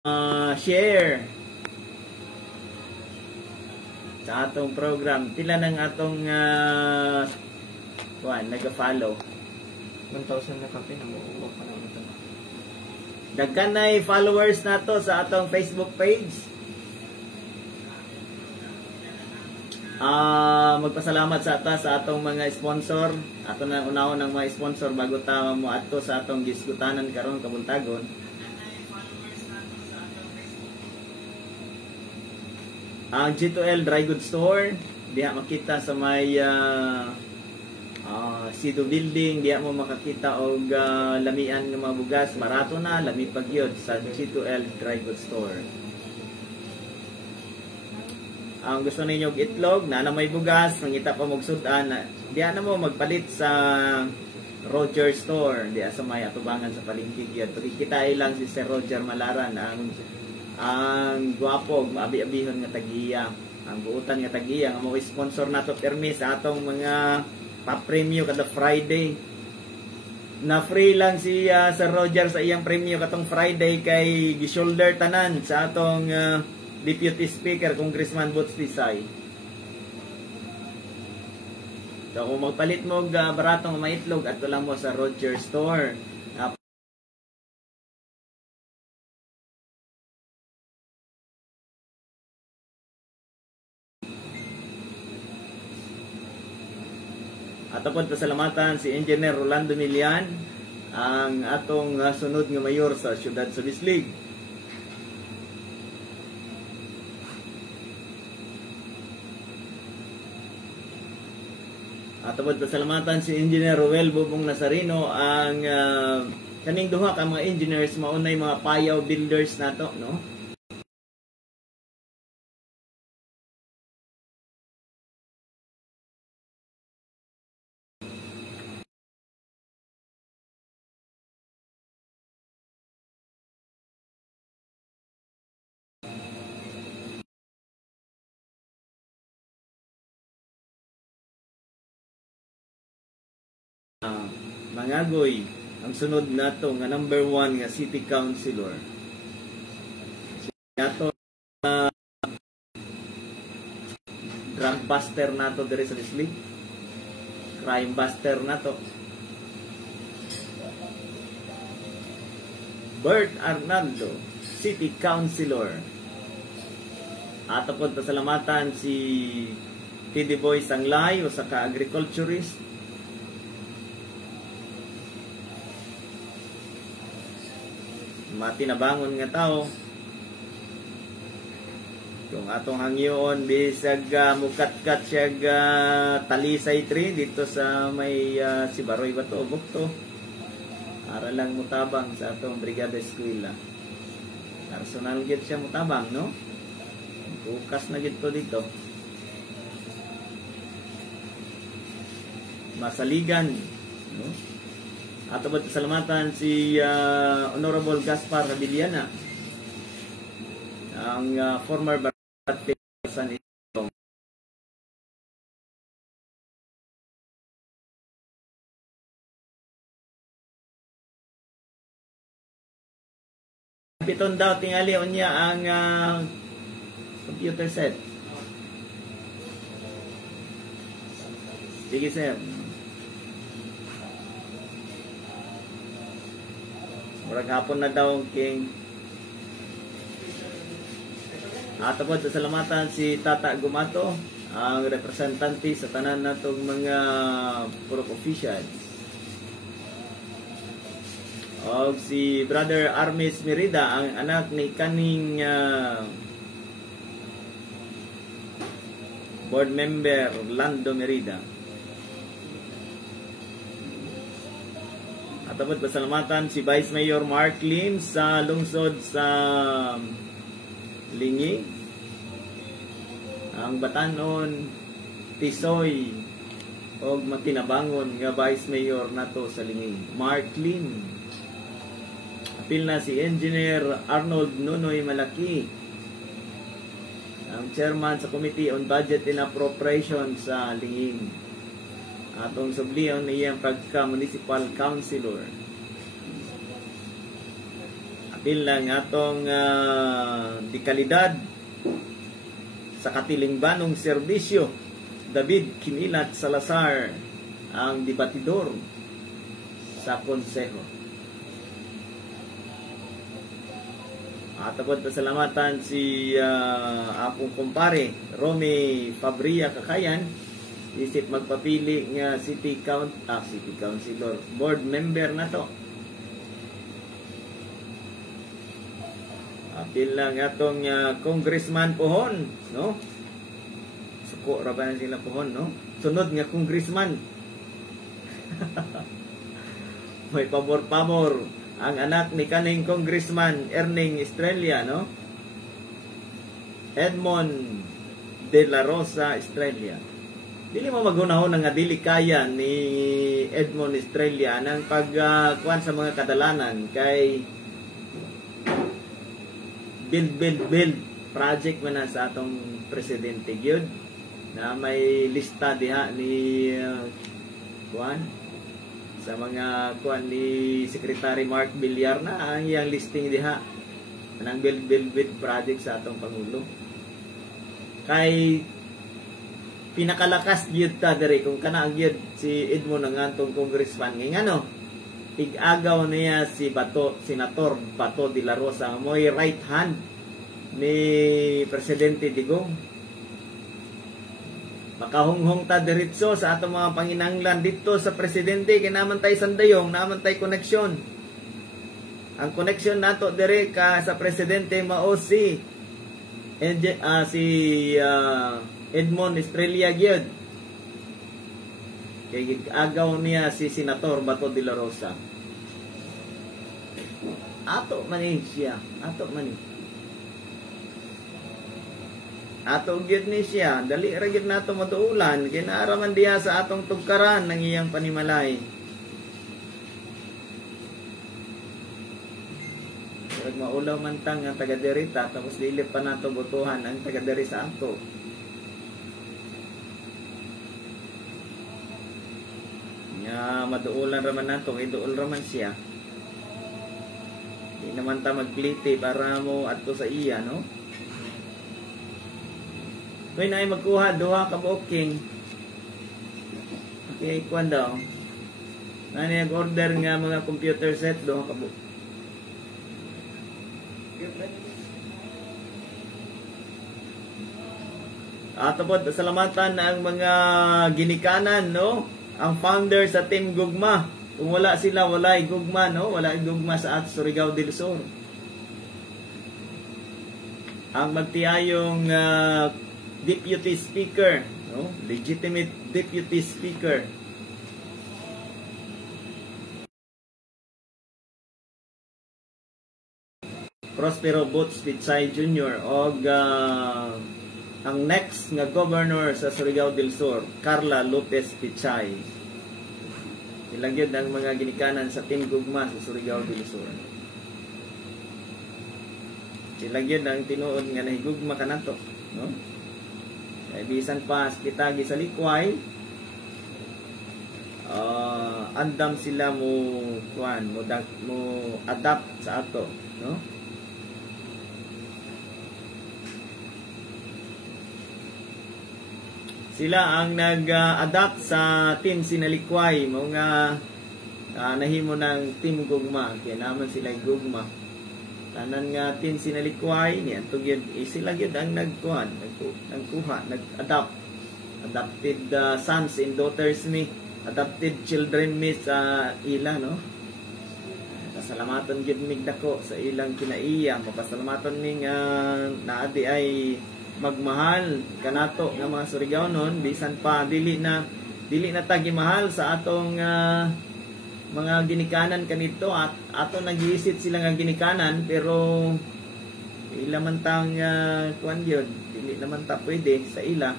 share sa atong program. Pila ng atong nag-follow. 1,000 na kape na mo pa naman ito. Daghan na followers nato sa atong Facebook page. Magpasalamat sa atong mga sponsor. Ato na unahon ng mga sponsor bago ta mo adto sa atong diskutanan karon kabuntagon. Ang G2L Dry Goods Store, diha makita sa may Sido Building, diha mo makakita og lamian ng mga bugas, marato na, lami pagyod sa G2L Dry Goods Store. Ang gusto ninyo og itlog, na may bugas, mangita pa mong sudan, diha na mo magpalit sa Roger Store, diha sa may atubangan sa palengke gyud. Kita lang si Sir Roger Malaran, ang guwapo, abi-abihon nga tagiya, ang buutan nga tagiya, nga mga sponsor nato permi sa atong mga pa-premyo kada Friday. Na free lang si Sir Roger sa iyang premyo katong Friday kay gi-shoulder tanan sa atong Deputy Speaker, Congressman Boots Tisay. So kung magpalit mo baratong maitlog, ato lang mo sa Roger Store. At apod pasalamatan si Engineer Rolando Milian, ang atong sunod nga mayor sa siyudad sa Bislig. At apod pasalamatan si Engineer Ruel Bubong Nazarino, ang kaning duha ka mga engineers maunay mga payaw builders nato, no? Mangagoy ang sunod nato nga number 1 nga city councilor. Nato drug buster nato diri sa Bislig, crime buster nato. Bert Arnaldo, city councilor. Ato po pasalamatan si TD Boy Sanglay, usa ka agriculturist. Matinabangon nga tao. Kung atong hangyoon bisag mukat-kat siya talisay tree dito sa may si Baroy Bato Bukto. Para lang mutabang sa atong Brigada Eskwela. Personal gid siya mutabang, no? Bukas na gid to dito. Masaligan, no? At abot salamatan si Honorable Gaspar Rabiliana, ang former Barate San Itong. Piton daw tingali niya ang computer set. Sige sir. Murag hapon na daw king. At po salamatan si Tata Gumato, ang representante sa tanan natong mga purok officials. O si Brother Armis Merida, ang anak ni kaning board member Orlando Merida. At tapos pasalamatan si Vice Mayor Mark Lim sa lungsod sa Lingi, ang Batanon, Tisoy o matinabangon nga Vice Mayor nato sa Lingi, Mark Lim. Apil na si Engineer Arnold Nunoy Malaki, ang Chairman sa Committee on Budget and Appropriations sa Lingi. Atong subliyon na iyang pagka-municipal councilor. apil lang atong dekalidad sa katilingbanong serbisyo. David Kinilat Salazar ang debatidor sa konseho. At abot pasalamatan si akong kumpare Romy Fabria Kakayan, isip magpapili nga city councilor board member na to. Apil lang atong congressman pohon, no? Suko ra ba na sila pohon, no? Sunod nga congressman. May pabor-pabor ang anak ni kaning congressman Erning Estrella, no? Edmond de la Rosa Estrella. Dili mo magunahon nga dili kaya ni Edmond Estrella nang pagkuan sa mga kadalanan kay build project man na sa atong presidente gyud na may lista diha ni kuan sa mga kuan ni Secretary Mark Villar na ang iyang listing diha ng build project sa atong pangulo. Kay pinakalakas gyud ta diri kung kana ang gyud si Edmond ang atong congressman ngano tig-agaw niya si Senator Bato de la Rosa, mo'y right hand ni Presidente Digong. Makahunghong ta diretso sa atong mga panginanglan dito sa Presidente, kinaman tay sandayong, naman tay koneksyon. Ang koneksyon nato dire ka sa Presidente mao si Edmond Estrella gyud. Kay agaw niya si Senator Bato de la Rosa. Ato man siya, ato man. Ato gyud ni siya, dali ra gyud nato maduulan kay naara man diha sa atong tugkaran ng iyang panimalay. Pag maulaw man tang ang taga diri tapos dili pa nato botohan ang taga diri sa ato. Nya maduulan ra man nato, iduol ra man siya. Di naman ta magplite para mo adto sa iya, no? Kung na ay magkuha, duha ka booking. Okay, kuhan daw. Nani nag-order nga mga computer set, duha ka booking. Ato po, salamatan ang mga ginikanan, no? Ang founder sa Team Gugma. Kung wala sila, wala'y gugma, no? Wala'y gugma sa Surigao del Sur. Ang magtiyayong Deputy Speaker, no? Legitimate Deputy Speaker. Prospero Boots Pichay Jr. o ang next nga governor sa Surigao del Sur, Carla Lopez Pichay. Ilang yun ang mga ginikanan sa Team Gugma sa Surigao del Sur. Ilang yun ang tinuod nga nahigugma ka na to, no? Kaya bisan pa kita sa likway, andam sila mo adapt sa ato, no? Sila ang nag-adapt sa Team Sinalikway, mga nahimo ng Team Gugma, kaya naman sila Gugma. Tanan nga Team Sinalikway, niyan yun, sila yun ang nagkuha, nag-adapt. Adopted sons and daughters ni, adopted children ni sa ilang, no? Pasalamatan yun migdako sa ilang kinaiya, mapasalamatan ni naadi ay magmahal kanato nga mga Surigao noon, bisan pa dili na tagi mahal sa atong mga ginikanan kanito at ato nag-iisip sila nga ginikanan pero ila man tang kuan gyud dili naman ta pwede sa ila.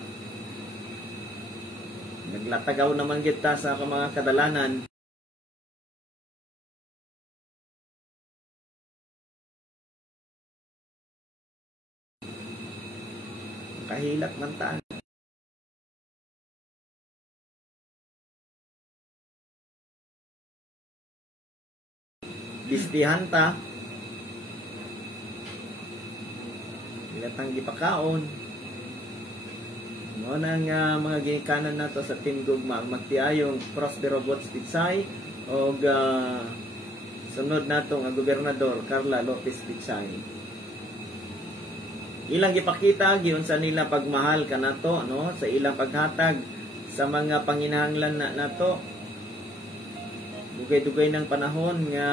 Naglatagaw naman kita sa mga kadalanan. Kahilak man taan. Distihan ta ilatang gipakaon. Mo nang mga ginikanan nato sa Team Gugma magtiayong Cross the Robots Pitsay o sunod natong ang gobernador Carla Lopez Pitsay. Ilang gipakita giunsa nila pagmahal kanato no sa ilang paghatag sa mga panginahanglan nato. Dugay-dugay ng panahon nga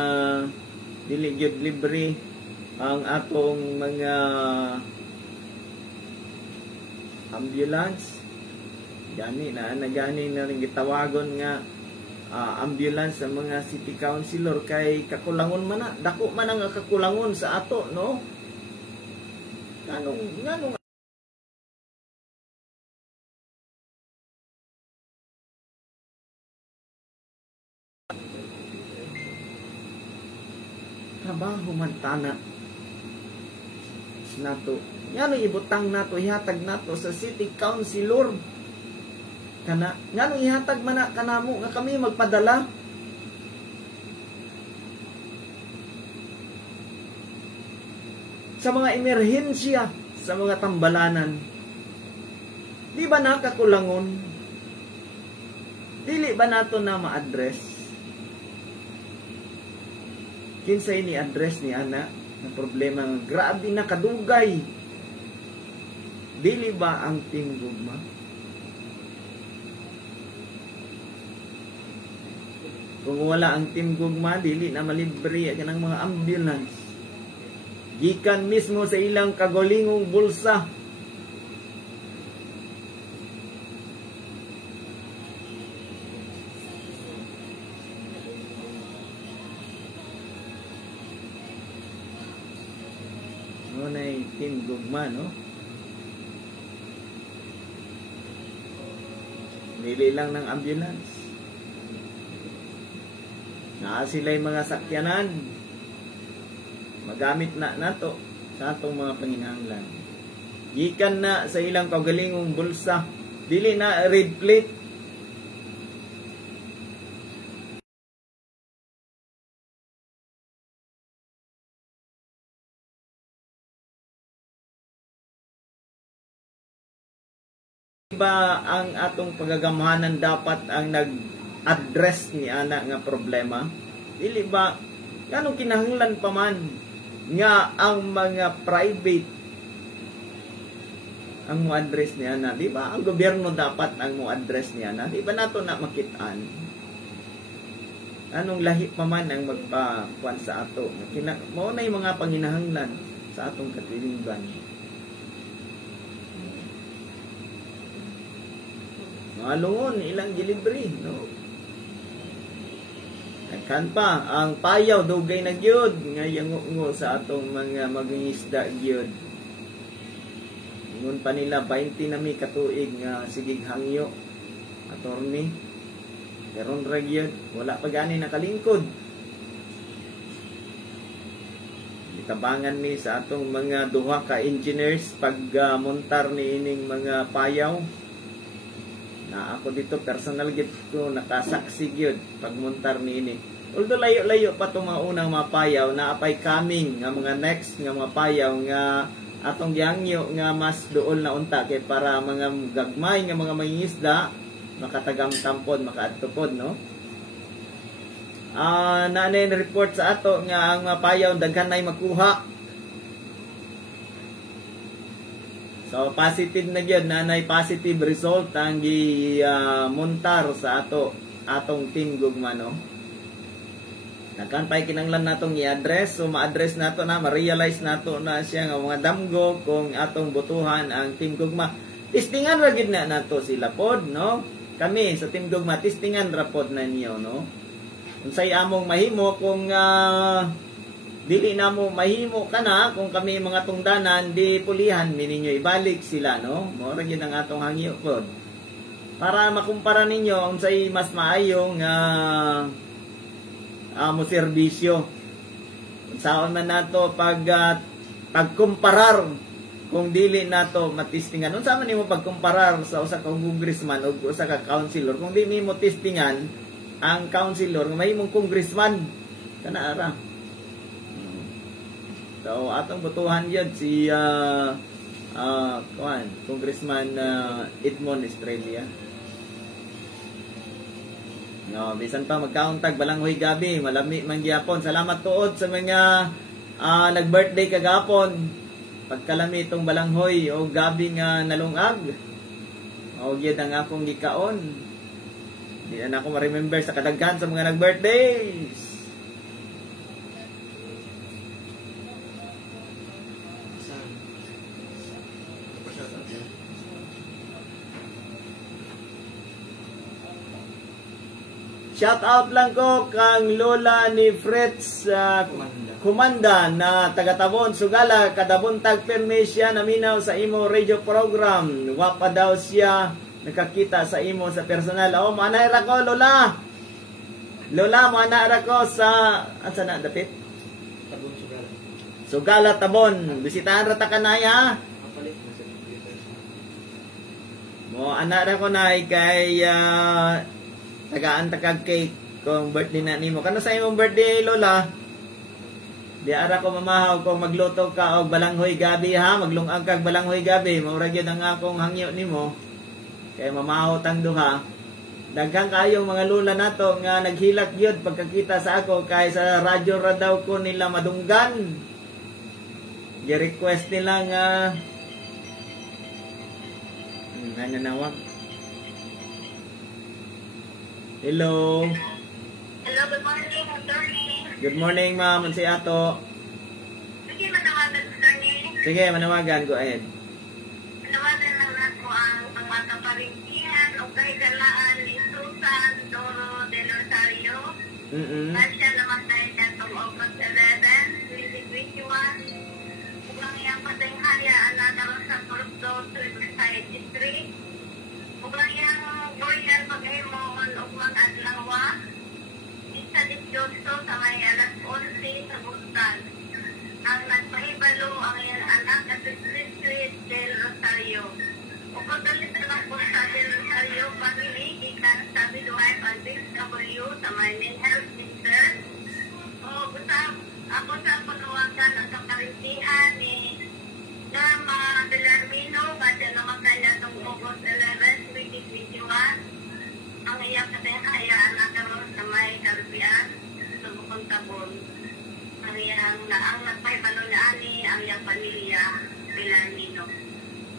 dili gyud libre ang atong mga ambulance. Gani na rin gitawagon nga ambulance sa mga city councilor kay kakulangon man na dako man ang kakulangon sa ato no. Nganong trabaho man tana nato. Ngano ibutang nato, ihatag nato sa city councilor. Ngano ihatag man na kanamo nga kami magpadala. Sa mga emerhensya, sa mga tambalanan. Di ba nakakulangon? Dili ba nato na ma-address? Kinsay ni address ni ana ng problema nga grabe na kadugay. Dili ba ang Team Gugma? Kung wala ang Team Gugma, dili na malibre ang mga ambulance. Gikan mismo sa ilang kagolingong bulsa. Ngunay Team Gugma, no? Dili lang ng ambulance. Naa sila'y mga sakyanan. Magamit na nato sa atong mga panginahanglan. Gikan na sa ilang kaugalingong bulsa. Dili na red plate. Ba ang atong pagagamahanan dapat ang nag-address ni ana nga problema? Dili ba ganong kinahanglan pa man nga ang mga private ang mo address ni ana? Di ba ang gobyerno dapat ang mo address ni ana? Di ba nato na makitaan? Anong lahi pa man ang magpakuan sa ato? Mao na yung mga panginahanglan sa atong katiligan. Mga lungon, ilang delivery, no? Nagkan pa, ang payaw, dugay na gyud nga yango sa atong mga mangingisda gyud. Ingon pa nila, 20 na may katuig nga sigig hangyo, attorney. Karon ra gyud, wala pa gani nakalingkod. Itabangan ni sa atong mga duha ka engineers pag montar ni ining mga payaw. Na ako dito personal gid ko nakasaksi gyud pagmontar niini. Although layo-layo pa itong mga unang mga payaw na apay coming nga mga next nga mga payaw nga atong gihangyo nga mas dool na unta kay para mga gagmay nga mga mangingisda makatagam tampod makaadtupod no. Nanay report sa ato nga ang mga payaw daghan nay makuha. So positive na gyud, nanay positive result ang montar sa atong Team Gugma no. Nagkanpay kinanglan natong i-address, so ma-address nato na, ma-realize nato na siya nga mga damgo kung atong butuhan ang Team Gugma. Testingan ra gyud na nato sila pod no. Kami sa Team Gugma testingan ra pod na niyo no. Unsay among mahimo kung dili na mo mahimo kana kung kami mga tungdanan di pulihan mininyo ibalik sila no. Mao ra gyud ang atong hangyo pod. Para makumpara ninyo unsay mas maayo nga mo serbisyo. Unsaon man nato pagkumparar kung dili nato matistingan. Unsa man nimo pagkumparar sa usa ka congressman o usa ka councilor kung di nimo testingan ang councilor nga mahimong congressman kana ara. So atong butuhan yun si Congressman Edmond Estrella. No, bisan pa magkauntag balanghoy gabi, malami man gyapon. Salamat tuod sa mga nag-birthday kagapon. Pagkalami itong balanghoy o gabi nga nalungag. O gyud ang akong gikaon. Di na ako ma-remember sa kadaghan sa mga nag-birthdays. Shout out lang ko kang lola ni Fritz Kumanda na taga-Tabon, Sugala, kadabuntag permi siya naminaw sa imo radio program. Wapa daw siya nakakita sa imo sa personal. Oh, manayra ko, Lola. Lola, manayra ko sa, asa na, dapit? Tabon, Sugala. Sugala, Tabon. Bisitahan rata ka na, ha? Mo, anara ko na, kay, tagaan takag cake kung birthday na nimo. Kano sa imong birthday, Lola? Di ara ko mamahaw kung magluto ka og balanghoy gabi, ha? Maglungag kag balanghoy gabi. Maura gyud ang akong hangyo nimo. Kay mamahaw tang duha. Daghang kayong mga lola nato nga naghilak gyud pagkakita sa ako kay sa radyo ra daw ko nila madunggan. Gi-request nila nga nananawag. Hello. Hello, good morning, attorney. Good morning, ma'am. Si Ato. Sige, manawagan, attorney. Sige, manawagan. Go ahead. Manawagan lang ako ang pangmatang parintihan o kahigalaan ni Susan Doro de Rosario. Dahil siya naman tayo katong August 11, 2021. Kung iyang patinghaya, anatang sa Cordo, Riverside District. Kung iyang boyan mag-himon o mag-adlawa. Sa 18 sa may alas 11 sa Buntag. Ang nagpahibalo ang iyang anak na si Street del Rosario. O pagdalit lang po sa del Rosario, family, ikan sa Biduhay Pag-W sa may main health center. O ako sa panawagan ng kaparintihan ni Norma Belarmino, bada naman kaya itong August 11, 2021. Ang iyang katayakayaan na karoon sa may Caribbean, sa Bukong Tabon. Ang iyang nagpahibalo na ani, ang iyang pamilya, Belarmino.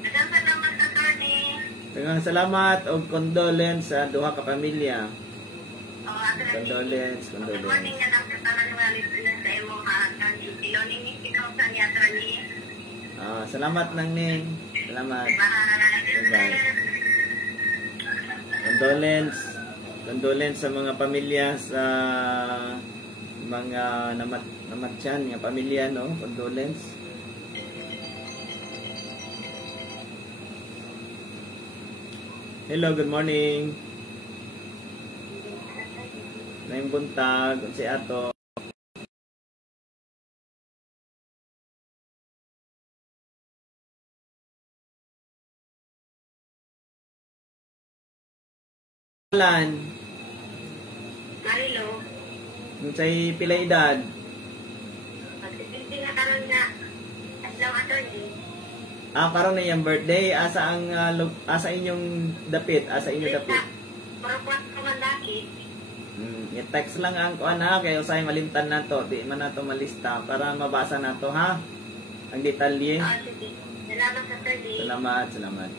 Daghang salamat, attorney. Daghang salamat o condolence sa duha ka pamilya. Condolence. Good morning nga lang sa tanan nga listener sa imo maakan. Iloning ni ikaw sa niya, attorney. Salamat nang ning. Salamat. Bye. Condolence sa mga pamilya sa mga namatyan nga pamilya, no? Condolence. Hello, good morning. Naim buntag, si Ato. Marilo. Nung sa'y pila edad? Pagsisinti na karon nga. Adlaw, attorney. Karon na yung birthday. Asa inyong dapit? Asa inyong dapit? Parapat ko man laki. I-text lang ang kuan, ha? Kaya usay malimtan na to. Di man na to malista. Para mabasa na to, ha? Ang detalye. Sige. Salamat, attorney. Salamat.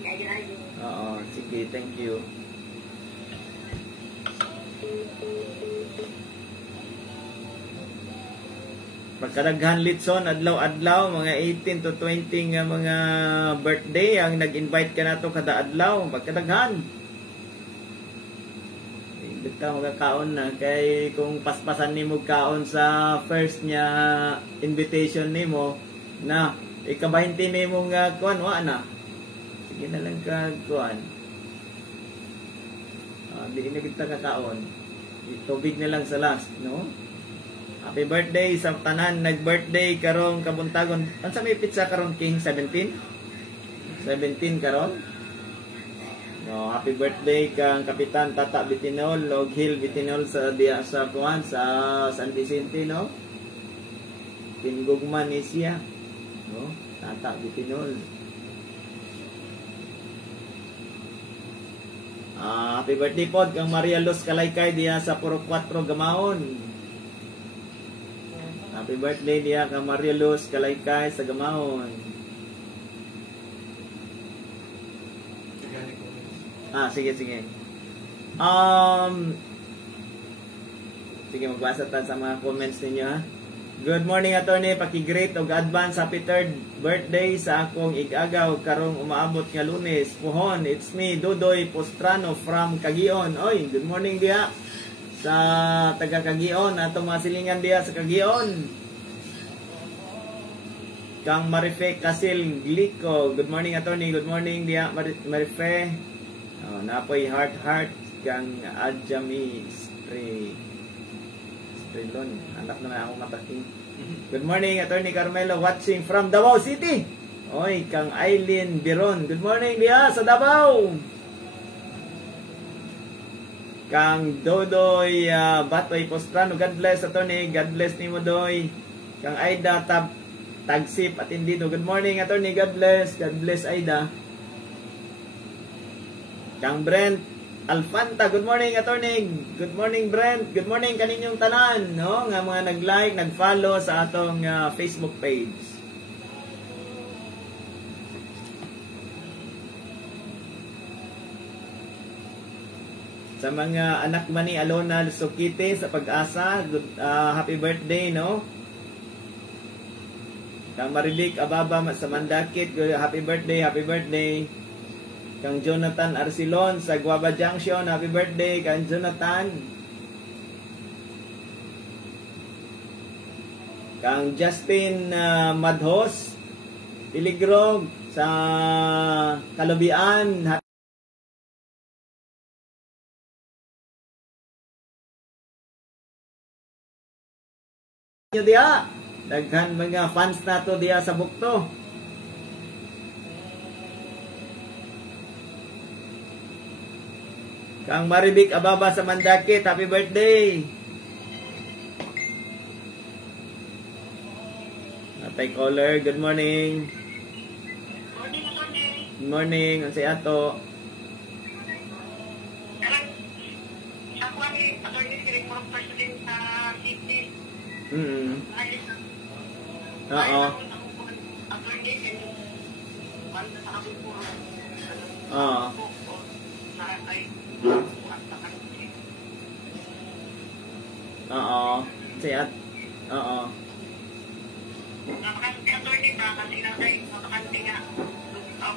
Ayun. Oo, sige, thank you. Pagkadaghan litson, adlaw-adlaw, mga 18 to 20 nga mga birthday, ang nag-invite ka na to kada adlaw, pagkadaghan. Hindi ka magkakaon na, kay kung paspasan ni mo kaon sa first niya invitation ni mo, na, ikabahinti ni mo nga kuan, wa na. Sige na lang ka kuan. Di na kita kakaon. Tubig na lang sa last, no? Happy birthday sa tanan nag-birthday karong kabuntagon. Unsa may pizza karon, King? 17 karon. No, happy birthday kang Kapitan Tata Bitinol, og Hill Bitinol sa diya sa kuan sa San Vicente, no? Tingugman ni siya. No? Tata Bitinol. Happy birthday pod kang Maria Luz Kalaykay diya sa Puro 4 Gamaon. Happy birthday diya kang Maria Luz Kalaykay sa Gamaon. Sige. Sige, magbasa tayo sa mga comments ninyo, ha. Good morning, attorney. Paki-greet og advance happy 3rd birthday sa akong igagaw karong umaabot nga Lunes. Puhon, it's me, Dudoy Postrano from Caguion. Oy, good morning diha sa taga Caguion, atong mga silingan diha sa Caguion. Kang Marife Casil Glico. Good morning, attorney. Good morning diha Marife. Napoy heart kang Adjami Strilon. Anak na ako mataking. Good morning, attorney Carmelo, watching from Davao City. Oy, kang Eileen Biron. Good morning diha sa Davao. Kang Dodoy Batoy Postrano. God bless, attorney. God bless ni mo, Doy. Kang Aida Tagsip at Indido. Good morning, attorney. God bless. God bless, Aida. Kang Brent Alfanta, good morning, attorney. Good morning, Brent. Good morning kaninyong tanan, no? Nga mga nag-like, nag-follow sa atong Facebook page. Sa mga anak man ni Alona Lusukite sa Pag-asa, happy birthday, no? Kang Marilik Ababa sa Mandakit, happy birthday, happy birthday. Kang Jonathan Arcilon sa Guava Junction, happy birthday kang Jonathan. Kang Justin Madhos Piligrog sa Kalubian, nyo diya, daghan mga fans nato diya sa Bukto. Kang Maribik Ababa sa Mandakit, happy birthday. Atay caller, good morning. Good morning, ang say ato. Ako ay attorney si Reform President sa City. Oo. Oo. Say at. Oo. Attorney ba kasi na tayo makakanti nga lupaw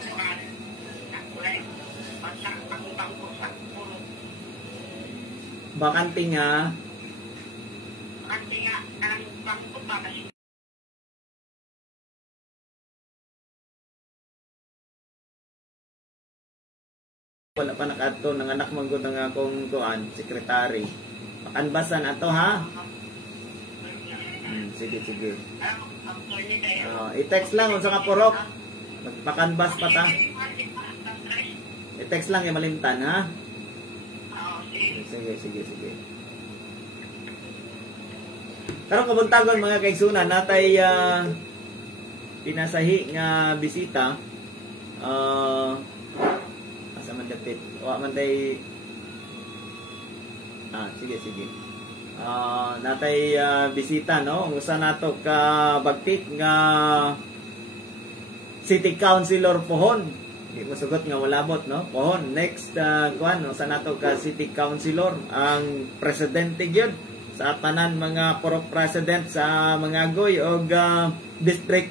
bakante nga ang bangko ba kasi wala pa nakato ng anak manggod ng akong kuan, sekretary. Pakanbasan ato, ha? Sige. I-text lang unsa nga purok. Magpakanbas pa ta. I-text lang yung malimtan, ha? Sige. Karong kabuntagon mga kaigsunan natay pinasahi nga bisita. Asa man dapit? Wa man tay sige. Natay bisita, no? Usa nato ka bagtik nga City Councilor Pohon. Di mo sugot nga walabot, no? Pohon. Next, usa nato ka City Councilor, ang presidente gyud sa tanan mga purok president sa Mangagoy o district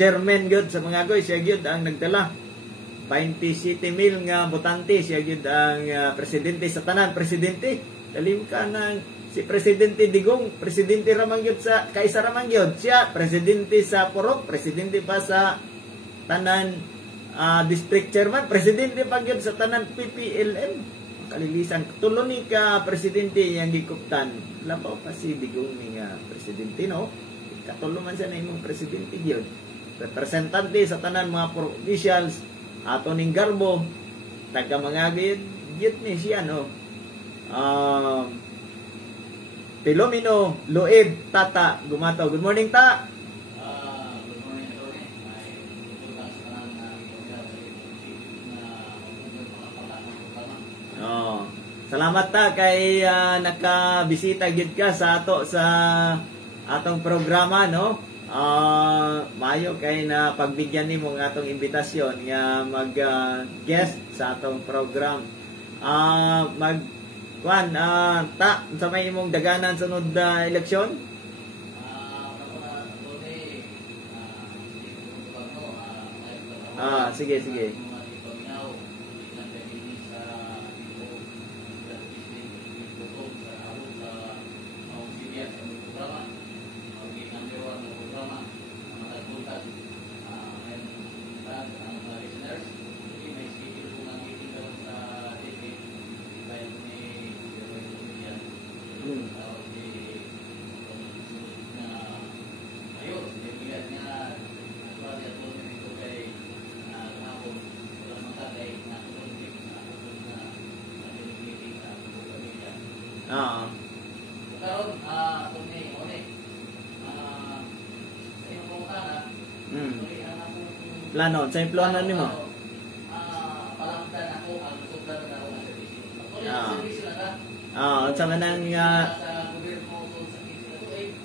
chairman gyud sa Mangagoy. Siya gyud ang nagdala 27,000 nga botante. Siya gyud ang presidente sa tanan. Presidente, dalim ka ng si Presidente Digong, presidente ramang gyud sa kaisa ramang gyud. Siya presidente sa purok, presidente pa sa tanan district chairman, presidente pa gyud sa tanan PPLM. Kalilisan tulo ni ka presidente yang gikuptan. Labaw pa si Digong ni nga presidente, no? Katulo man siya na imong presidente gyud. Representante sa tanan mga officials ato ning Garbo, taga mga gyud ni siya, no? Pilomino Loeb Tata Gumato. Good morning, Ta. Good morning, Salamat ta kay nakabisita gid ka sa ato sa atong programa, no? Mayo kay na pagbigyan nimo ng atong imbitasyon nga mag guest sa atong program. Sa may imong daganan sunod eleksyon? Sige. Plano, sa yung plano nimo? Palamdan ako ang sugdan na ako ng servisyo. Servisyo na sa manang sa gobyerno sa servisyo na ito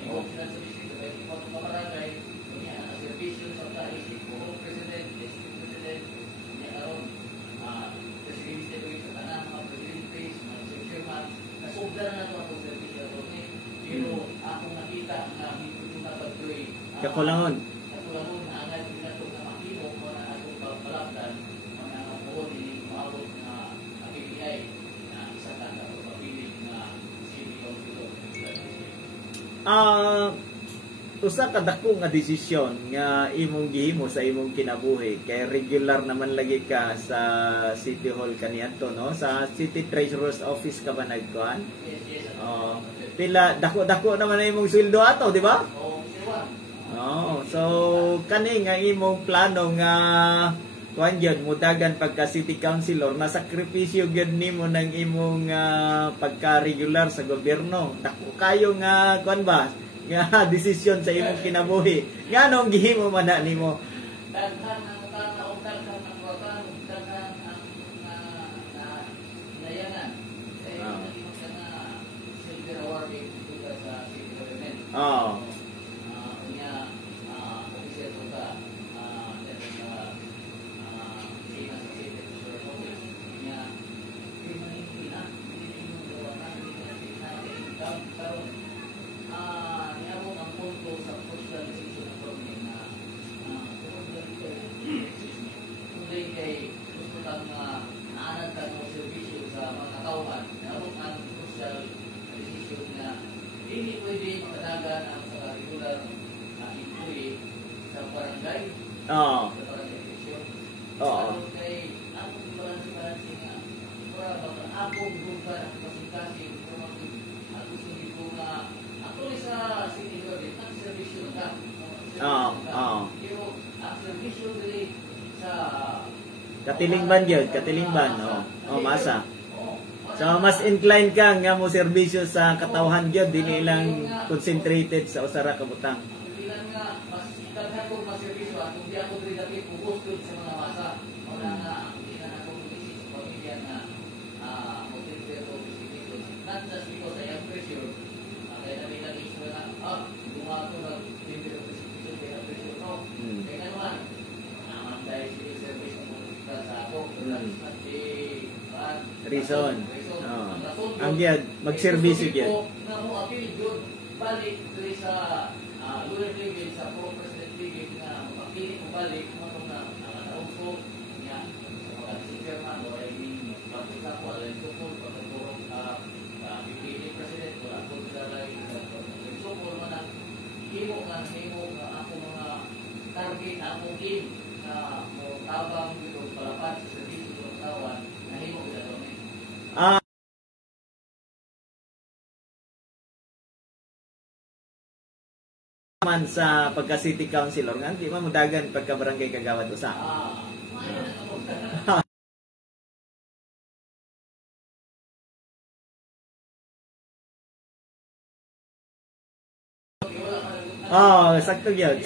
Ikaw sila servisyo ito ay ikaw ng kabarangay niya ang servisyo sa kaisip ko president, district president niya karon presidente ko sa tanang mga presidente, mga chairman nasugdan na ito ang servisyo ito pero ako nakita na hindi ko napag-pray Kakulangon. Kakulangon na agad pinato na makimo ko na atong pagpalapdan o na mabuhon hindi maabot na PBI na isa ka na pagpapili na city council. Usa ka dako nga desisyon nga imong gihimo sa imong kinabuhi kay regular naman lagi ka sa City Hall kaniadto, no? Sa City Treasurer's Office ka ba nagkuan? Yes. Pila dako naman na imong sweldo ato, di ba? So kani nga imong plano nga kuan gyud mudagan pagka city councilor nasakripisyo gyud nimo ng imong pagka-regular sa gobyerno. Dako kayo nga kuan ba nga desisyon sa imong kinabuhi. Nganong gihimo man na nimo? Daghan ang tao, daghan ang kwarta, daghan ang nayanan. Hindi ka na silver awarding dito sa city government. Hindi pwede makadagan ang regular employee sa barangay. Sa barangay section. Kay akong balance nga akong buka ang kasing-kasing ako hindi ko nga ako sa city government ang servisyo na pero ang servisyo dili sa Katilingban yun, masa. So mas inclined ka nga mo serbisyo sa katawhan gyud dili lang concentrated sa usara ka butang. Bilang nga mas daghan ko mas serbisyo at hindi ako dili dati focus gud sa mga masa. Wala nga hindi na ako isip sa pamilya na motivate ko isip not just because I am pressure. Kaya namin nag-isip na gumato na hindi ko isip kaya pressure no. Kaya naman naman dahil sa service mo sa ako reason. Ang gyud magserbisyo gyud. Namo apil gyud balik diri sa lower level sa pro-president level nga mapili ko balik mo na nakauso niya sa chairman o ay pagkita ko ay support pagtuturo pipili president o ako dalay support man ang himo nga ako mga target na akong team na mo tabang dito palapat sa service ng tawan na himo kita to man sa pagka city councilor nga di man mudagan pagka barangay kagawad usa. Sakto gyud.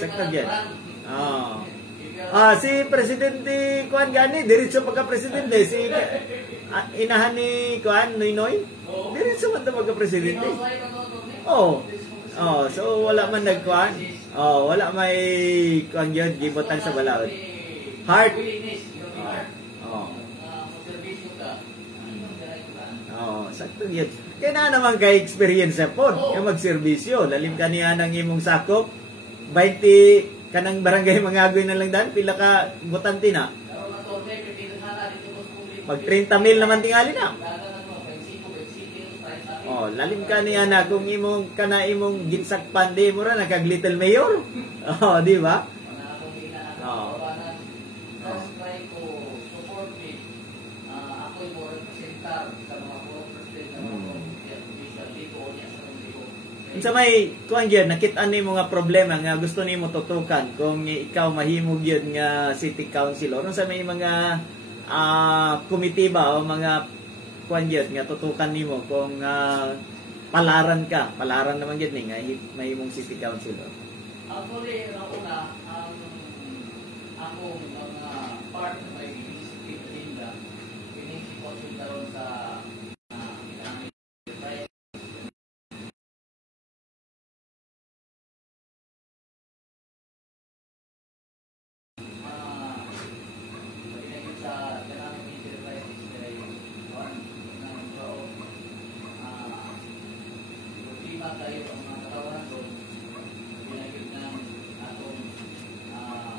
Si Presidente kuan gani diretso pagka presidente si inahan ni kuan Noynoy. Diri sa man mga presidente. Oh. Oh, so wala man nagkuan. Oh, wala may kuan gyud gibutan sa balaod. Heart. Oh. Oh, sakto yun. Kaya na naman kay experience po, yung magserbisyo. Lalim ka niya ng imong sakop. 20 kanang barangay Mangagoy na lang dan, pila ka butante na. Mag 30,000 naman tingali na. Oh, lalim ka niya na kung imong kana imong ginsakpan di mo ra nakag Little Mayor. Oh, di ba? Oh. Sa may kuan gyud nakit-an nimo nga problema nga gusto nimo tutukan kung ikaw mahimo gyud nga city councilor sa may mga komitiba o mga kuan gyud nga tutukan nimo kung palaran naman gyud ni nga mahimong city councilor. Actually, una ako mga part ng my executive agenda pinisikonsulta ron sa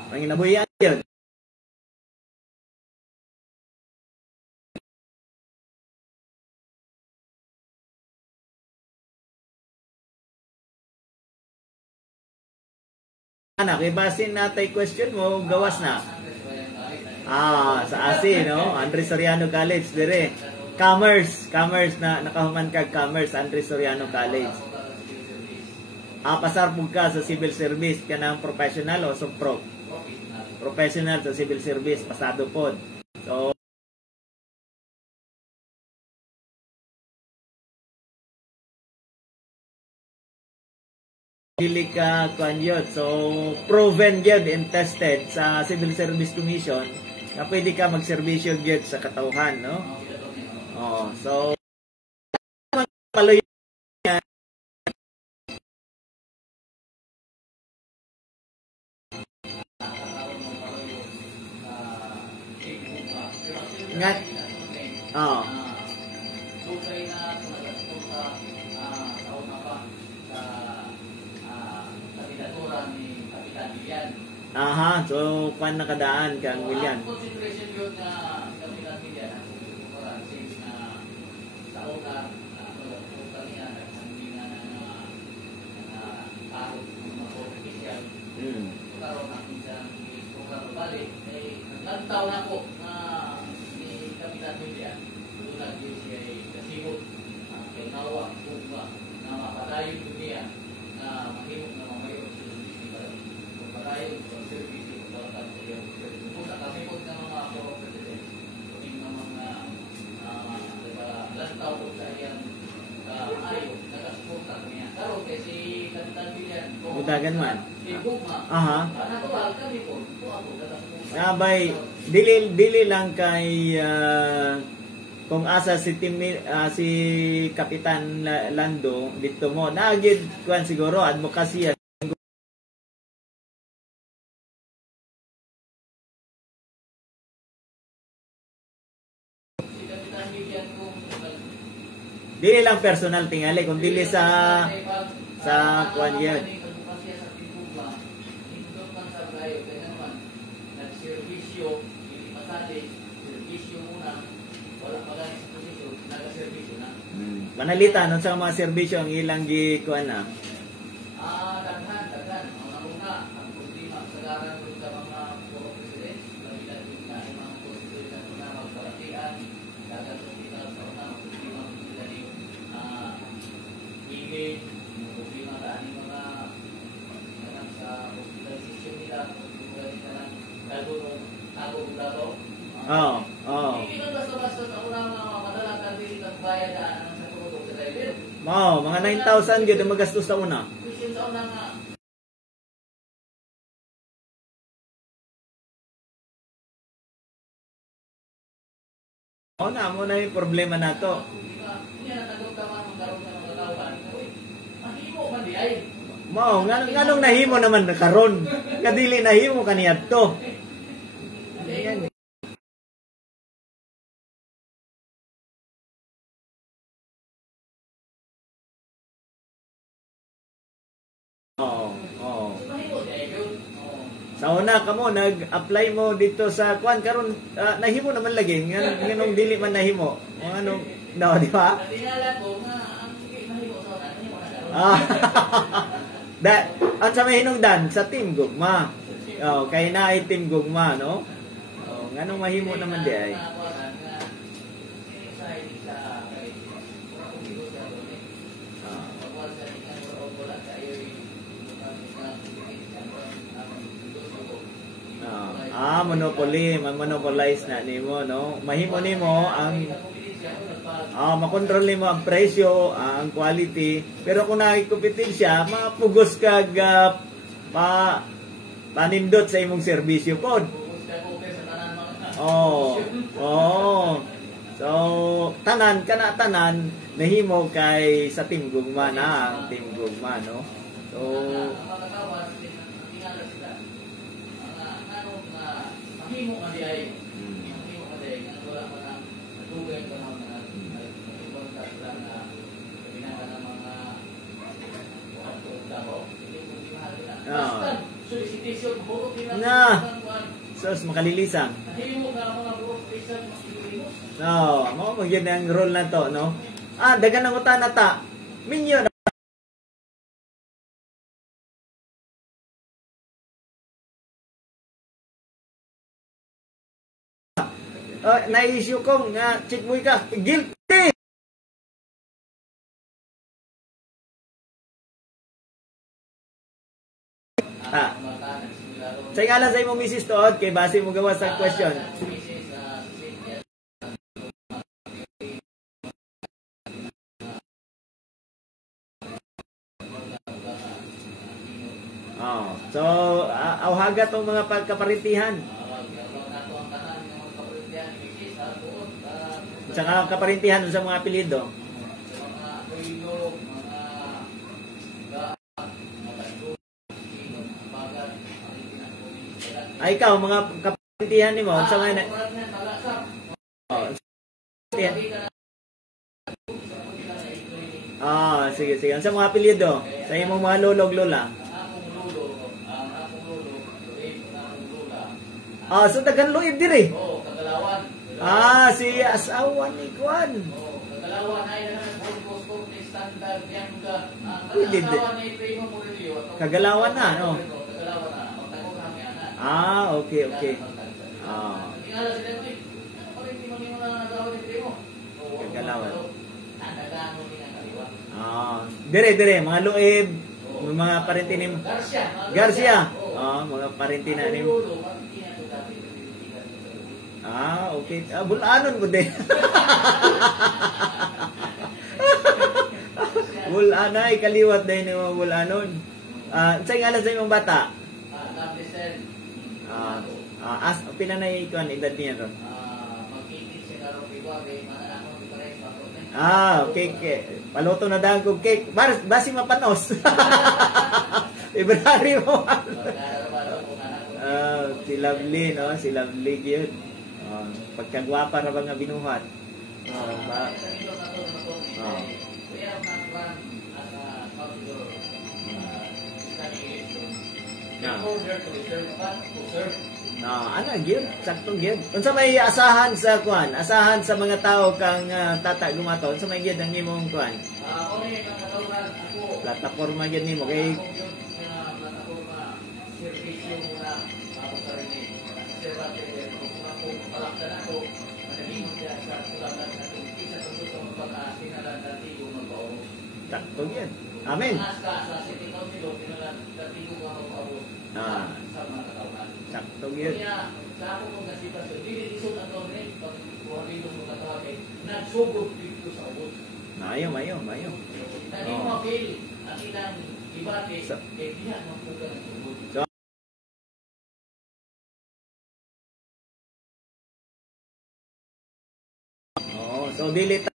ang inabuyan yun. Anak, ibasin natay question mo, gawas na. Sa ASI, no? Andres Soriano College, dire. Commerce na nakahuman kag Commerce, Andres Soriano College. Pasar pug ka sa civil service kanang professional o so professional sa civil service pasado pod. So dili ka kuan yun. So proven gyud and tested sa Civil Service Commission na pwede ka magserbisyo gyud sa katawhan, no? Oh, so paloy ngat Dugay na tumagastos sa taon na pa sa kandidatura ni Kapitan William. so pan nakadaan kang William. Consideration yun na Kapitan William since na taon na tuta niya hindi na tao ng mga official. Karoon na minsan program balik naglantaw na ko na ni Kapitan William tulad yun siya kasibot kay nawa kung na mapadayon yun niya na mahimok na mamayon sa service ba kung padayon sa service kung talagang kung sa kasibot ng mga former president kung ng mga lantaw ko sa iyang ayaw nagasuporta niya karoon kasi Kapitan William Udagan man. Natural kami po ako Sabay, dili lang kay kung asa si Kapitan Lando dito mo naagid kuan siguro advokasya dili lang personal tingali kung dili sa kuan yun. Manalita nun sa mga serbisyo ang ilang gikuan na. Daghan. Ang problema sa garan sa mga puro president, labilan na ang mga konstitusyonal na magparatian, daghan sa hospital sa una, problema sila ni higit, problema daan yung mga sa hospitalization nila, problema nila ng tago. Hindi ka basta-basta sa unang madalang kalbili ng bayadaan sa produkto sa driver. Mga 9,000 gyud ang magastos sa una. Question sa unang O na mo na yung problema na to. Yan ang nagugtaman magkaroon sa mga tauhan. Mahimo man di ay. Mao, nganong nahimo naman na karon? Kadili nahimo kaniadto. Yan. Oo, oo. Mahimo di ay yun. Sa una kamo nag-apply mo dito sa kwan karon nahimo naman lagi nganong dili man nahimo. O anong no, di ba? Natingala ko nga ang mahimo sa una, mahimo na karoon. At sa may hinungdan sa Team Gugma. Oh, kay na ay Team Gugma, no? Oh, nganong mahimo naman di ay. Monopoly, monopolize na nimo, no? Mahimo nimo ang makontrol nimo ang presyo, ang quality, pero kung nakikompetensya, mapugos kag panindot sa imong serbisyo pod. So, tanan nahimo kay sa Team Gugma na, ang Team Gugma, no? So, mahimo man di ay. Mahimo man di ay. Wala man ang natugay pa naman na kontak lang na pinaka ng mga trabaho. Hindi mo mahal na. Basta solicitation, buro sos makalilisang. Mahimo ka mga buro solicitation, makililimos. Mo magyud ang role na to, no? Dagan ang utana ta. Minyo na-issue kong check mo ka, guilty! Sa ngalan sa imong misis tood, kay base mo gawa sa question. So, awhaga tong mga pagkaparintihan. Saka kaparintihan sa mga apelyido. Ay ikaw, mga kaparintihan nimo sa mga sige. Sa mga apelyido, sa imong mga lolog lola. So dagan luib diri. Si asawa ni Kwan. Kagalawan ay standard yang kagalawan ni Primo Murillo. Kagalawan na, no? Kagalawan na. Magtago kami ana. Okay. Tingala sila ko. Pare di mo na nagawa ni Primo. Kagalawan. Nagano ni ang kaliwa. Dire mga luib, mga parente ni Garcia. Mga parente na ni. Okay. Bulanon mo din. Bulanay, kaliwat din yung mga bulanon. Sa'yo ngalan sa imong bata? Pinanay ko ang edad niya ron? Okay. Paluto na dahil kong cake. Basi mapanos. February mo. Si Lovely, no? Si Lovely yun. Pagkagwapa na ba nga binuhat? Gyud, saktong gyud. Unsa may asahan sa kuan? Asahan sa mga tao kang tata gumato. Unsa may gyud ang imong kuan? Plataforma gyud nimo kay sakto yan. Amen. Sakto yan. Mayo. So, So dili ta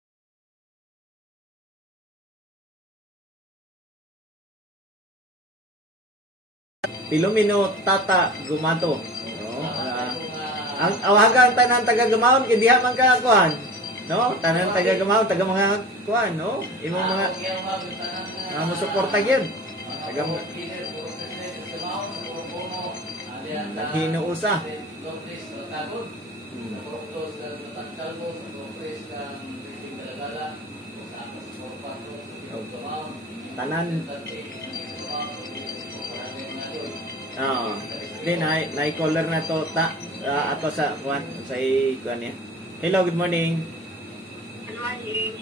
Pilomino Tata Gumato. No? Ang awagan tanan taga Gumawon kay diha man ka kuan. No? Tanan taga Gumawon, taga mga kuan, no? Imong mga mo suporta gyud. Taga mo Hinuusa. Tanan. Then na caller na to ta ato sa kuan sa kuan niya. Hello, good morning. Good morning.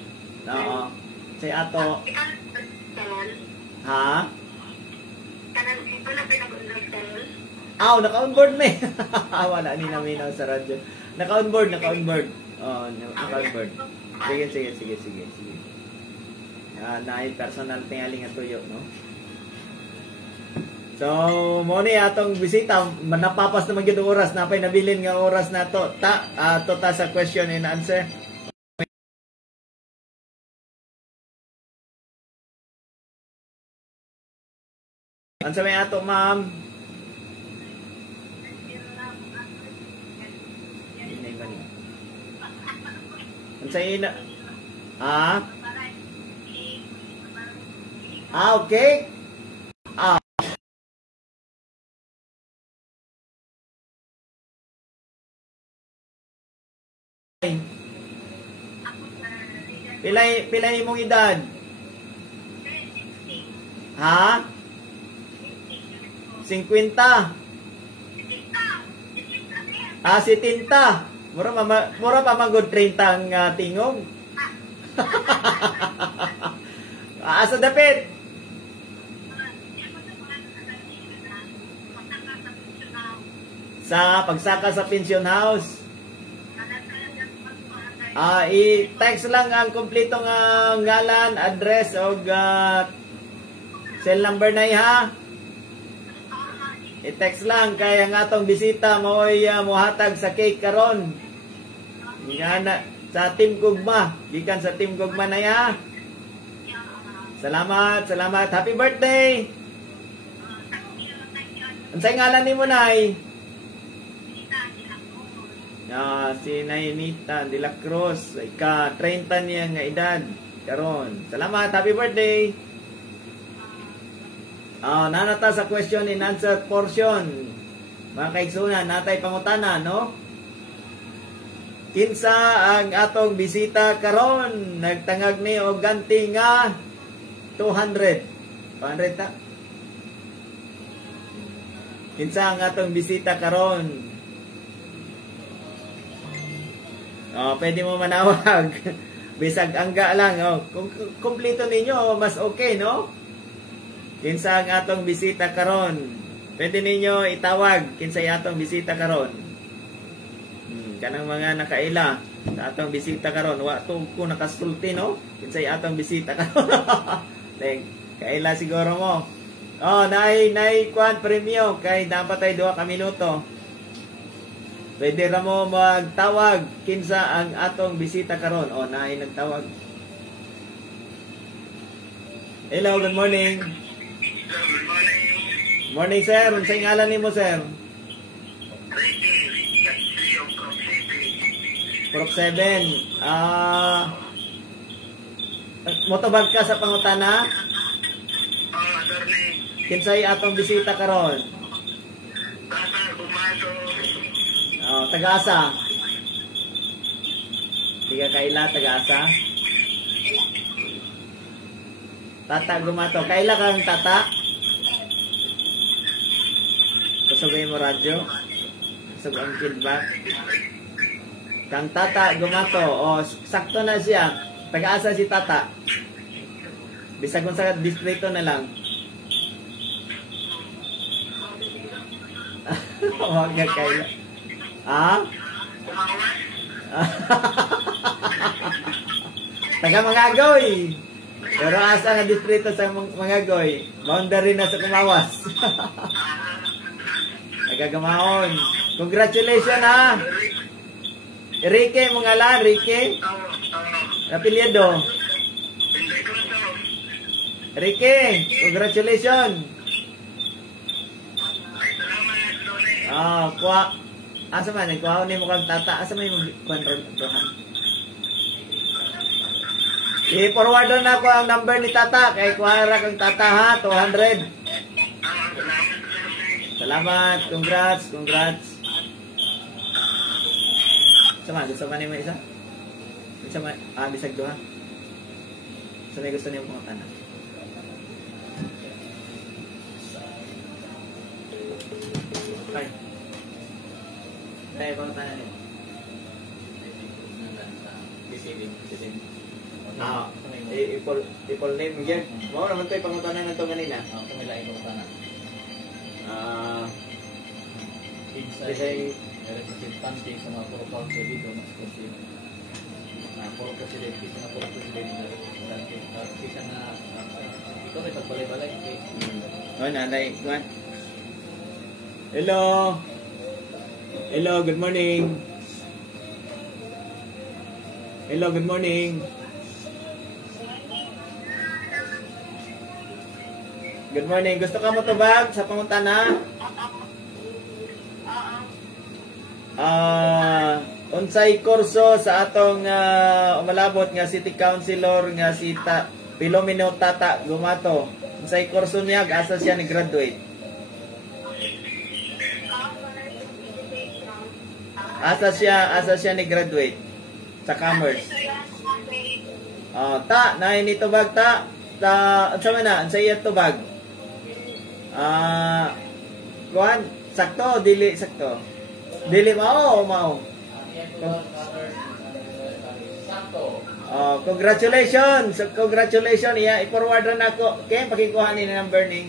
Oo. Say ato. Ha? Kanang ito na pinag-understand. Naka-onboard me. Wala ni namin sa radyo. Naka-onboard. Oh, naka-onboard. Sige. Naay personal tingaling at tuyo, no? So, mo ni atong bisita, napapas na magyud oras, napay nabilin nga oras na to. To ta sa question and answer. Ansa may ato, ma'am? Ansa ina? Okay. Pilay mong edad? Ha? 50. 70. Mura pa magod 30 ang tingog. Asa dapit? Sa pagsaka sa pension house. I-text lang ang kompletong ngalan, address o cell number na ha. I-text lang kaya nga atong bisita mo ay muhatag sa cake karon. Nga sa Team Gugma, gikan sa Team Gugma na ya. Salamat. Happy birthday. Unsay ngalan nimo nay? Si Nainita de la Cruz, ika 30 niya nga edad karon. Salamat, happy birthday. Nanata sa question and answer portion. Mga kaigsunan, natay pangutana, no? Kinsa ang atong bisita karon? Nagtangag ni og ganti nga 200. 200 ta? Kinsa ang atong bisita karon? Pwede mo manawag. Bisag angga lang. Kung kumpleto ninyo, mas okay, no? Kinsa ang atong bisita karon? Pwede ninyo itawag kinsa atong bisita karon. Kanang mga nakaila sa atong bisita karon, wa to ko nakasulti, no? Kinsa atong bisita karon. Kaila siguro mo. Nay kwan premium kay dapat ay 2 ka minuto. Pwede ra mo magtawag kinsa ang atong bisita karon. Nay nagtawag. Hello, good morning. Good morning. Morning, sir. Unsay ngalan nimo, sir? Prop 7. Motobag ka sa pangutana? Kinsay atong bisita karon? Taga-asa. Tiga kaila, taga-asa. Tata Gumato. Kaila kang tata? Kusugay mo radyo? Kusug ang feedback? Kang Tata Gumato. Sakto na siya. Taga-asa si Tata. Bisag kung sa distrito na lang. Huwag ka kaila. Taga Mangagoy. Pero asa nga distrito sa Mangagoy. Boundary na sa Kumawas. Taga Gamahon. Congratulations, ha. Ricky, mga lan, Ricky. Apelyido. Pinday ko na to. Ricky, congratulations. Ay, salamat, Tony. Kuha. Asa man, kuha ni mo kang tata. Asa man yung control. I-forward na ako ang number ni tata. Kay kuha ra kang tata ha, 200. Salamat, Tony. Salamat, congrats. Sama, gusto man mo isa? Sama, bisag doha. Sa may gusto niyo mga tanan. Ay. Ay, mga tanan niyo. Ipol name yan. Mo naman tayo pangutanan na ito kanina. Kumilain ko sana. Kasi Representante sa mga puro council dito, mas kasi puro presidente, sa mga puro presidente, kasi na ito may pagbalay-balay. Nanay, kuhan. Hello. Hello, good morning. Hello, good morning. Good morning. Gusto ka mo tubag sa pangutana? Unsay kurso sa atong umalabot nga city councilor nga si Pilomeno Tata Gumato. Unsay kurso niya asa siya ni graduate? Asa siya ni graduate sa commerce. Naay ni tubag unsa man na unsay iya tubag? Kuan sakto dili sakto. Dili mao. Congratulations. Iya i-forward na nako. Kay pakikuha ni number ning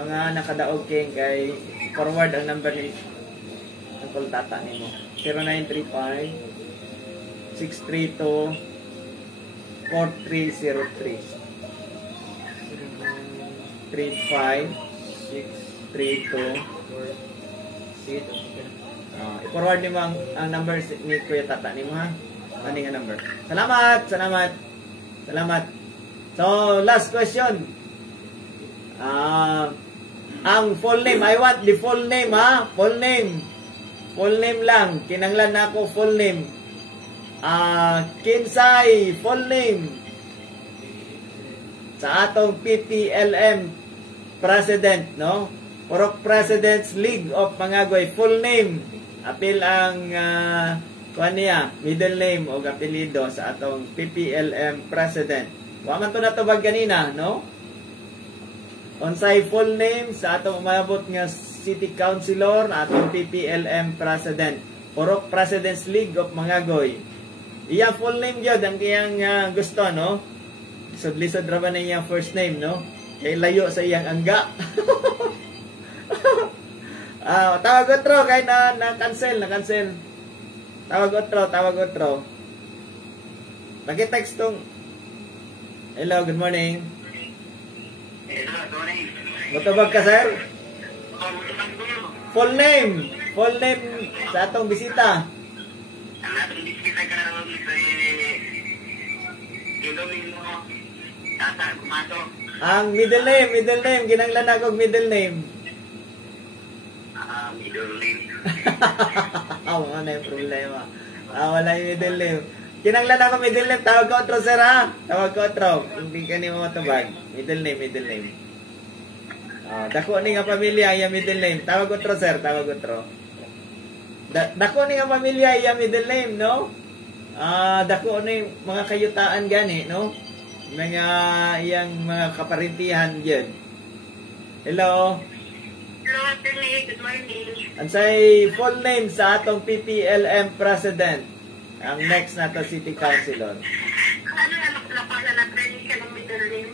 mga nakadaog kay forward ang number ni ang tata nimo. 0935 632 4303 35 632 i-forward nimo ang number ni Kuya Tata nimo ha. Ano nga number? Salamat. So, last question. Ang full name, I want the full name ha. Full name lang. Kinanglan na ako full name. Kinsay full name sa atong PPLM President, no? Purok President's League of Mangagoy, full name. Apil ang kuan niya, middle name o apelyido sa atong PPLM President. Wa man to natubag ganina, no? Unsay full name sa atong umabot nga City Councilor atong PPLM President. Purok President's League of Mangagoy. Iya full name gyud ang kiyang gusto, no? Lisod ra ba na iyang first name, no? Kay layo sa iyang angga. Tawag otro kay na cancel. Tawag otro. Paki-text tong hello, good morning. Hello, Tony. Motobag ka, sir? Full name sa atong bisita. Ang ating bisita ka na Pilomeno Tata Gumato. Ang middle name, ginanglan ako middle name. Middle name. Ano yung problema? Wala yung middle name. Kinanglan ako middle name. Tawag ko otro, sir, ha? Tawag ko otro. Hindi ka niyo matubag. Middle name. Dako ni nga pamilya, iya middle name. Tawag otro, sir. Tawag otro. Dako ni nga pamilya, iya middle name, no? Dako ni mga kayutaan gani, no? Mga iyang mga kaparintihan yun. Hello? Hello, Tony. Good morning. Ansay full name sa atong PPLM President. Ang next na to City Councilor. Ano na nakuha na training ka ng middle name?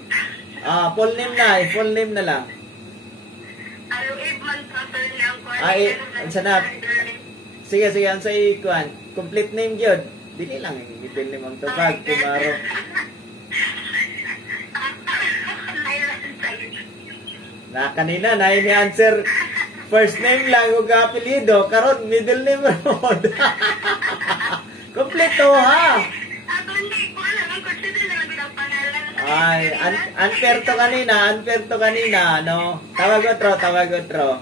Full name na lang. Ano, Evan Attorney ang Ansa na? Sige, ansay kuan. Complete name gyud. Dili lang middle name ang tubag, Timaro. Na kanina na ini answer first name lang ug apelyido, karon middle name ra. Kompleto ha. Attorney, wala Ay, unfair to kanina, no? Tawag otro.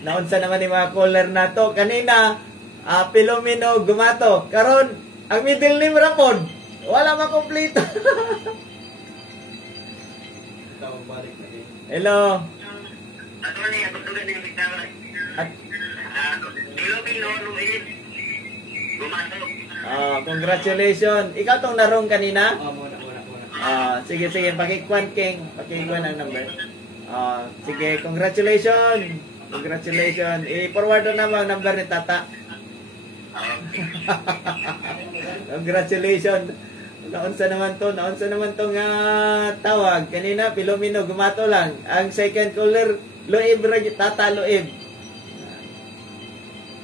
Naunsa naman yung mga caller na to. Kanina, Pilomino Gumato. Karon, ang middle name rapod. Wala makomplito. Hello. Congratulations. Ikaw tong narong kanina? Muna. Sige, pakikuan King. Pakikuan ang number. Sige, congratulations. I-forward na naman ang number ni Tata. Congratulations. Naunsa naman to nga tawag. Kanina, Pilomino, Gumato lang. Ang second caller, Loeb, Tata Loeb.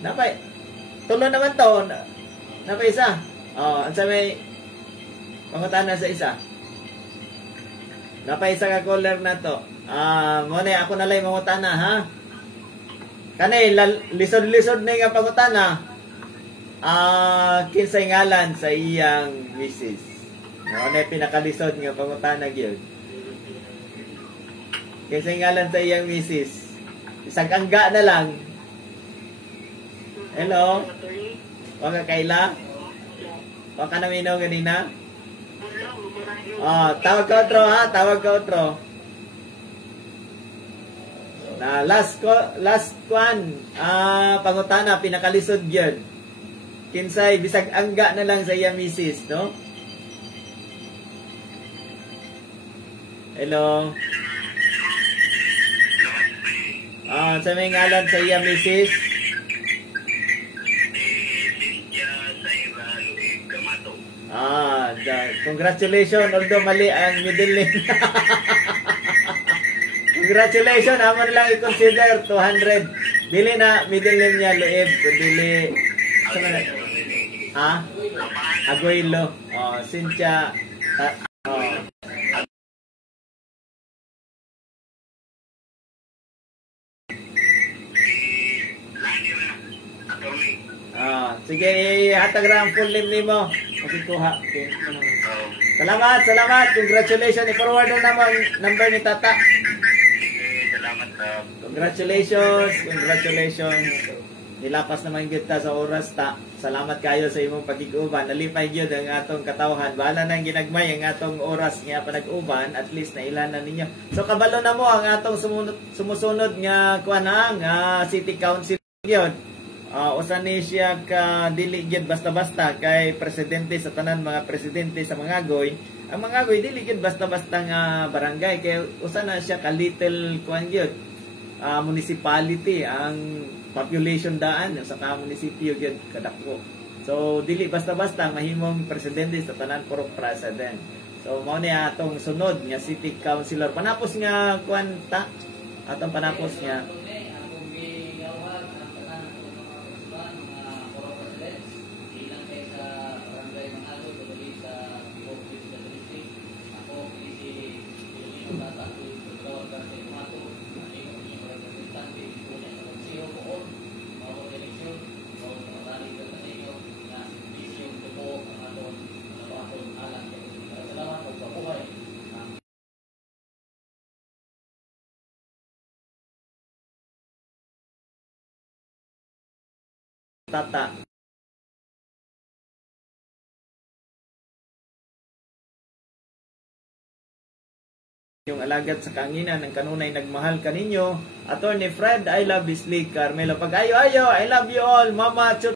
Napay. Tulo naman to. Napay isa. Ang may pangutana sa isa. Napay isa ka caller na to. Muna, ako na lang mangutana, ha? Kanay, lisod-lisod na yung pangutana. Kinsay ngalan sa iyang misis. Muna, pinakalisod nga pangutana yun. Kinsay ngalan sa iyang misis. Isang angga na lang. Hello? Waka Kayla? Waka na minaw ganina? Tawag ka otro. Na last one, pangutana, pinakalisod yun. Kinsay, bisag angga na lang sa iya misis, no? Hello? Sa may ngalan sa iya misis? Congratulations, although mali ang middle name. Congratulations, amon lang i-consider 200. Dili na middle name niya Loeb, dili Aguilo. Cynthia. Sige, hatag ra ang full name nimo. Makikuha. Okay. Salamat. Congratulations. I-forward na naman number ni Tata. Salamat. Congratulations. Nilapas naman kita sa oras ta. Salamat kayo sa imong pagig-uban. Nalipay gyud ang atong katawhan. Bahala nang ginagmay ang atong oras nga panag-uban. At least nailanan ninyo. So kabalo na mo ang atong sumusunod nga kuanang City Council gyud. Usa ni siya ka dili gyud basta-basta kay presidente sa tanan mga presidente sa Mangagoy. Ang Mangagoy dili gyud basta-basta nga barangay kay usa na siya ka little kuan gyud municipality ang population daan sa ka munisipyo gyud kadako. So dili basta-basta mahimong presidente sa tanan puro president. So mao ni atong sunod nga city councilor panapos nga kuan ta atong panapos nga Tata. Yung alagad sa kanginan ng kanunay nagmahal kaninyo. Attorney Fred, I love this league. Carmelo Pag-ayo, I love you all. Mama Chut